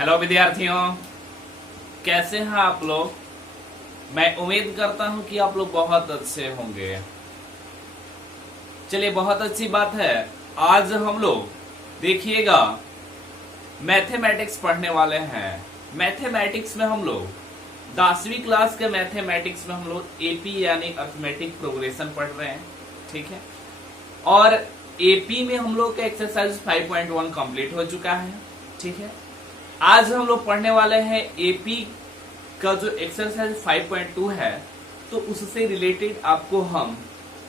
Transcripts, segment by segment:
Hello विद्यार्थियों, कैसे हैं आप लोग। मैं उम्मीद करता हूं कि आप लोग बहुत अच्छे होंगे। चलिए, बहुत अच्छी बात है। आज हम लोग देखिएगा मैथमेटिक्स पढ़ने वाले हैं। मैथमेटिक्स में हम लोग 10वीं क्लास के मैथमेटिक्स में हम लोग एपी यानी अर्थमेटिक प्रोग्रेशन पढ़ रहे हैं। ठीक है, और एपी में हम लोग का एक्सरसाइज 5.1 कंप्लीट हो चुका है। ठीक है, आज हम लोग पढ़ने वाले हैं एपी का जो एक्सरसाइज 5.2 है, तो उससे रिलेटेड आपको हम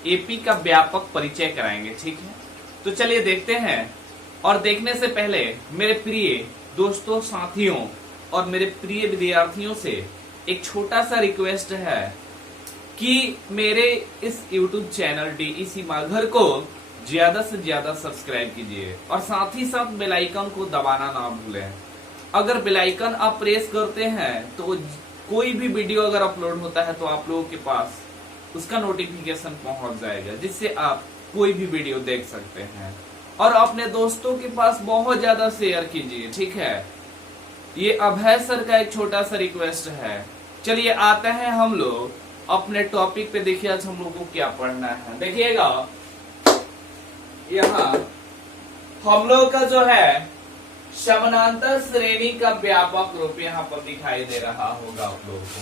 एपी का व्यापक परिचय कराएंगे। ठीक है, तो चलिए देखते हैं। और देखने से पहले मेरे प्रिय दोस्तों, साथियों और मेरे प्रिय विद्यार्थियों से एक छोटा सा रिक्वेस्ट है कि मेरे इस YouTube चैनल डीईसी माघर को ज्यादा से ज्यादा सब्सक्राइब कीजिए और साथ ही साथ बेल आइकन को दबाना ना भूलें। अगर बेल आइकन आप प्रेस करते हैं तो कोई भी वीडियो अगर अपलोड होता है तो आप लोगों के पास उसका नोटिफिकेशन पहुंच जाएगा, जिससे आप कोई भी वीडियो देख सकते हैं। और अपने दोस्तों के पास बहुत ज्यादा शेयर कीजिए। ठीक है, ये अभय सर का एक छोटा सा रिक्वेस्ट है। चलिए आते हैं हम लोग अपने टॉपिक पे। देखिए आज हम लोग को क्या पढ़ना है। देखिएगा यहाँ हम लोग का जो है समानांतर श्रेणी का व्यापक रूप यहाँ पर दिखाई दे रहा होगा आप लोगों को।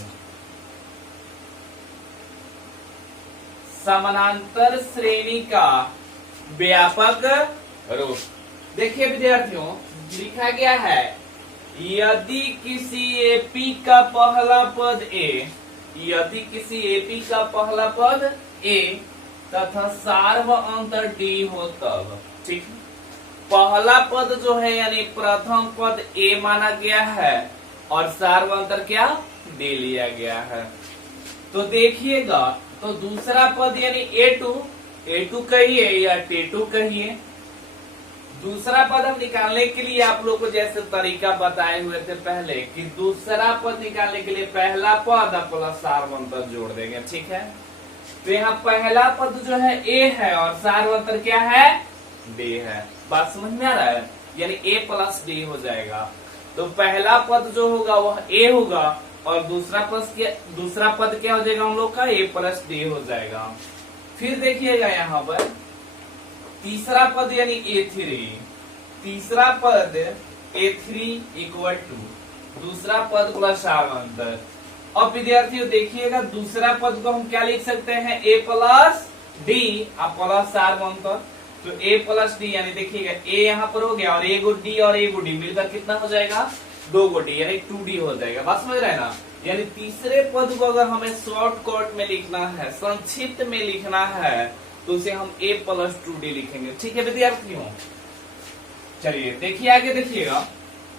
समानांतर श्रेणी का व्यापक रूप। देखिए विद्यार्थियों, लिखा गया है यदि किसी एपी का पहला पद ए, यदि किसी एपी का पहला पद ए तथा सार्व अंतर डी हो तब। ठीक है, पहला पद जो है यानी प्रथम पद ए माना गया है और सार्वंतर क्या डी लिया गया है। तो देखिएगा, तो दूसरा पद यानी ए2 कहिए या टी2 कहिए, दूसरा पद हम निकालने के लिए आप लोग को जैसे तरीका बताए हुए थे पहले कि दूसरा पद निकालने के लिए पहला पद प्लस सार्वंतर जोड़ देंगे। ठीक है, तो यहाँ पहला पद जो है ए है और सार्वंतर क्या है डी है। बात समझ में आ रहा है, यानी ए प्लस डी हो जाएगा। तो पहला पद जो होगा वह ए होगा और दूसरा पद क्या हो जाएगा हम लोग का ए प्लस डी हो जाएगा। फिर देखिएगा यहाँ पर तीसरा पद यानी ए3, तीसरा पद ए3 इक्वल टू दूसरा पद प्लस सार्वंतर। अब विद्यार्थियों देखिएगा, दूसरा पद को हम क्या लिख सकते हैं ए प्लस डी और प्लस सार्वंतर। तो ए प्लस डी यानी देखिएगा ए यहाँ पर हो गया और ए गो डी और ए गो डी मिलकर कितना हो जाएगा 2 गो डी यानी 2D हो जाएगा। बात समझ रहे हैं ना। यानी तीसरे पद को अगर हमें शॉर्टकट में लिखना है, संक्षिप्त में लिखना है, तो उसे हम ए प्लस 2D लिखेंगे। ठीक है विद्यार्थियों, चलिए देखिए आगे। देखिएगा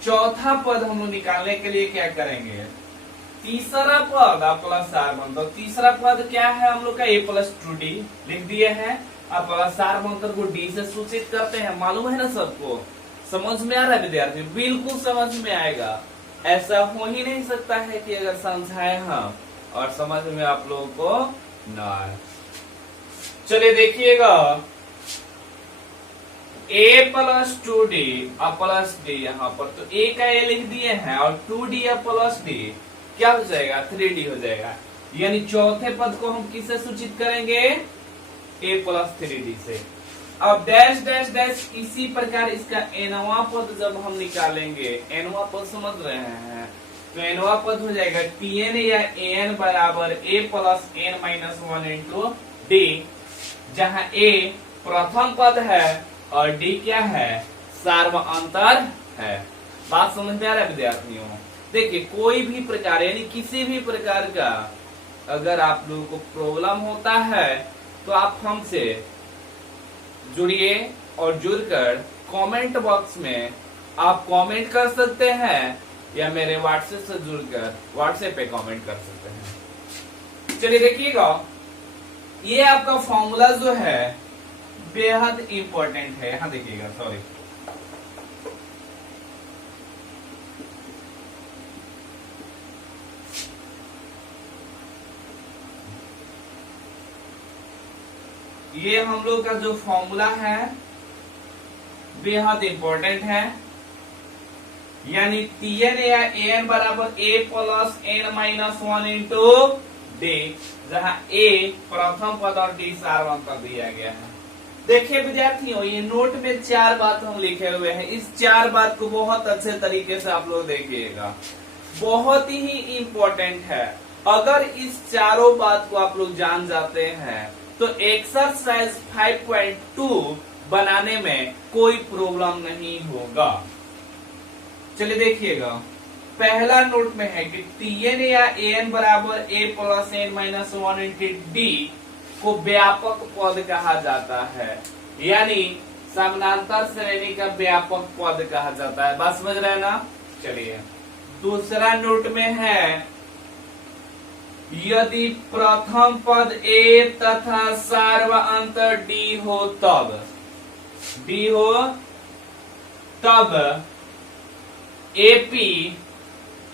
चौथा पद हम लोग निकालने के लिए क्या करेंगे, तीसरा पद प्लस सार्वंतर। तीसरा पद क्या है हम लोग का ए प्लस 2D लिख दिए हैं। अब सार्वंतर को डी से सूचित करते हैं। मालूम है ना सबको, समझ में आ रहा है विद्यार्थी, बिल्कुल समझ में आएगा। ऐसा हो ही नहीं सकता है कि अगर समझाए हम और समझ में आप लोगों को ना आए। चलिए देखिएगा ए प्लस 2D और प्लस डी यहाँ पर, तो ए का ए लिख दिए हैं और 2D और प्लस डी क्या हो जाएगा 3D हो जाएगा। यानी चौथे पद को हम किससे सूचित करेंगे ए प्लस 3D से। अब डैश डैश डैश इसी प्रकार इसका एनवा पद जब हम निकालेंगे, एनवा पद समझ रहे हैं, तो एनवा पद हो जाएगा Tn या An बराबर A plus N minus 1 into D, जहाँ ए प्रथम पद है और डी क्या है सार्वंतर है। बात समझ में आ रहा है विद्यार्थियों। देखिए कोई भी प्रकार यानी किसी भी प्रकार का अगर आप लोगों को प्रॉब्लम होता है तो आप हमसे जुड़िए और जुड़कर कमेंट बॉक्स में आप कमेंट कर सकते हैं या मेरे व्हाट्सएप से जुड़कर व्हाट्सएप पे कमेंट कर सकते हैं। चलिए देखिएगा, ये आपका फॉर्मूला जो है बेहद इंपॉर्टेंट है। यहाँ देखिएगा, सॉरी ये हम लोग का जो फॉर्मूला है बेहद इंपॉर्टेंट है। यानी Tn या An बराबर a plus n minus 1 into D, जहां a प्रथम पद और d सार्वंतर दिया गया है। देखिए विद्यार्थियों, ये नोट में 4 बात हम लिखे हुए हैं। इस 4 बात को बहुत अच्छे तरीके से आप लोग देखिएगा, बहुत ही इम्पोर्टेंट है। अगर इस चारों बात को आप लोग जान जाते हैं तो एक्सरसाइज 5.2 बनाने में कोई प्रॉब्लम नहीं होगा। चलिए देखिएगा, पहला नोट में है कि Tn या An बराबर a plus n minus 1 into D को व्यापक पद कहा जाता है, यानी समानांतर श्रेणी का व्यापक पद कहा जाता है। बात समझ रहे हैं ना? चलिए दूसरा नोट में है, यदि प्रथम पद a तथा सार्वअंतर d हो तब AP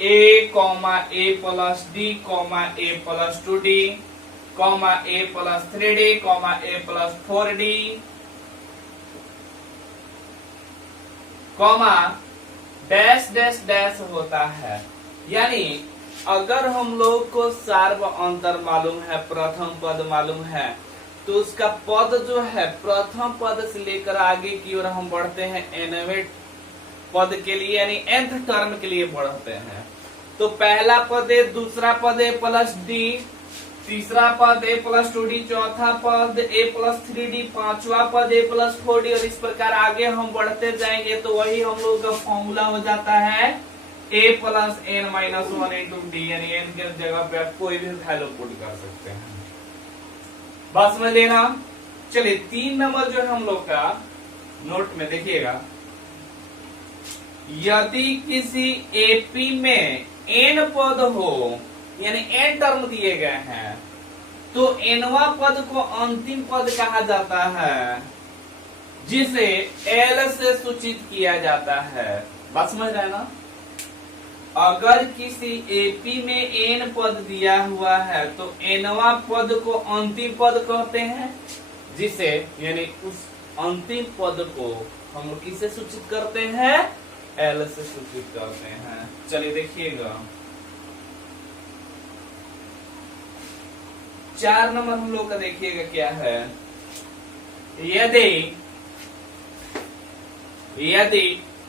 a plus d a plus 2d a plus 3d a plus 4d dash dash dash होता है। यानी अगर हम लोग को सार्वअंतर मालूम है, प्रथम पद मालूम है, तो उसका पद जो है प्रथम पद से लेकर आगे की ओर हम बढ़ते हैं nवें पद के लिए, यानी nth टर्म के लिए बढ़ते हैं। तो पहला पद है, दूसरा पद a प्लस डी, तीसरा पद a प्लस 2d, चौथा पद a प्लस 3d, पांचवा पद a प्लस 4d, और इस प्रकार आगे हम बढ़ते जाएंगे। तो वही हम लोग का फॉर्मूला हो जाता है a plus n minus 1 into D, यानी n के जगह पे आप कोई भी वैल्यू पुट कर सकते हैं। बात समझ लेना। चलिए 3 नंबर जो है हम लोग का नोट में देखिएगा, यदि किसी एपी में n पद हो, यानी n टर्म दिए गए हैं, तो nवा पद को अंतिम पद कहा जाता है, जिसे L से सूचित किया जाता है। बात समझ रहे हैं ना? अगर किसी एपी में n पद दिया हुआ है तो nवा पद को अंतिम पद कहते हैं, जिसे यानी उस अंतिम पद को हम लोग किससे सूचित करते हैं? L से सूचित करते हैं। चलिए देखिएगा, 4 नंबर हम लोग का देखिएगा क्या है, यदि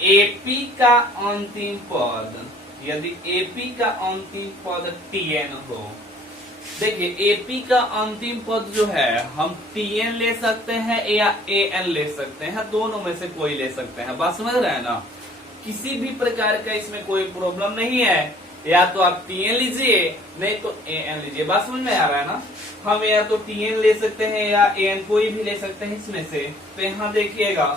एपी का अंतिम पद, यदि एपी का अंतिम पद Tn हो। देखिए एपी का अंतिम पद जो है हम Tn ले सकते हैं या An ले सकते हैं, दोनों में से कोई ले सकते हैं। बात समझ रहे हैं ना? किसी भी प्रकार का इसमें कोई प्रॉब्लम नहीं है, या तो आप Tn लीजिए नहीं तो An लीजिए। बात समझ में आ रहा है ना? हम या तो Tn ले सकते हैं या An, कोई भी ले सकते हैं इसमें से। तो यहाँ देखिएगा,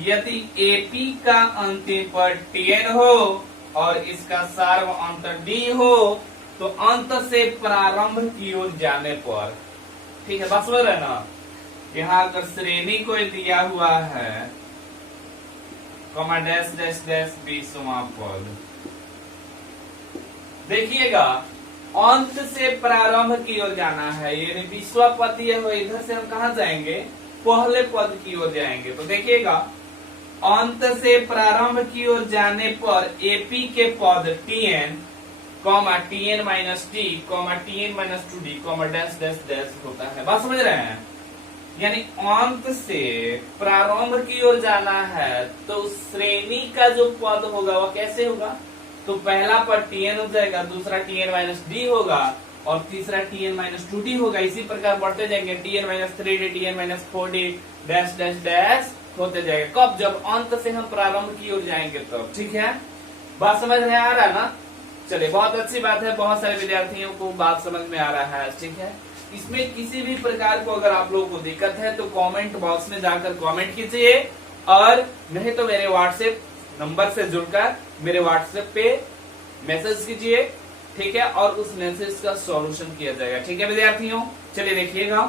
यदि AP का अंतिम पद Tn हो और इसका सार्वअंतर D हो, तो अंत से प्रारंभ की ओर जाने पर, ठीक है बात समझ रहे हैं ना? यहाँ अगर श्रेणी को दिया हुआ है, कमा डैश डैश डैश 20वां पद, देखिएगा अंत से प्रारंभ की ओर जाना है, यानी 20वां पद ये हो, इधर से हम कहा जाएंगे? पहले पद की ओर जाएंगे। तो देखिएगा अंत से प्रारंभ की ओर जाने पर एपी के पद Tn, Tn minus T, Tn minus 2d, dash dash dash होता है। बात समझ रहे हैं? यानी अंत से प्रारंभ की ओर जाना है तो श्रेणी का जो पद होगा वह कैसे होगा? तो पहला पद Tn हो जाएगा, दूसरा Tn माइनस डी होगा और तीसरा Tn माइनस 2d होगा। इसी प्रकार बढ़ते जाएंगे, Tn minus 3d, Tn minus 4d, dash dash dash होते जाएगा। कब? जब अंत से हम प्रारंभ की ओर जाएंगे तब। ठीक है, बात समझ में आ रहा है ना? चलिए बहुत अच्छी बात है, बहुत सारे विद्यार्थियों को बात समझ में आ रहा है। ठीक है, इसमें किसी भी प्रकार को अगर आप लोगों को दिक्कत है तो कमेंट बॉक्स में जाकर कमेंट कीजिए, और नहीं तो मेरे व्हाट्सएप नंबर से जुड़कर मेरे व्हाट्सएप पे मैसेज कीजिए। ठीक है, और उस मैसेज का सॉल्यूशन किया जाएगा। ठीक है विद्यार्थियों, चलिए देखिएगा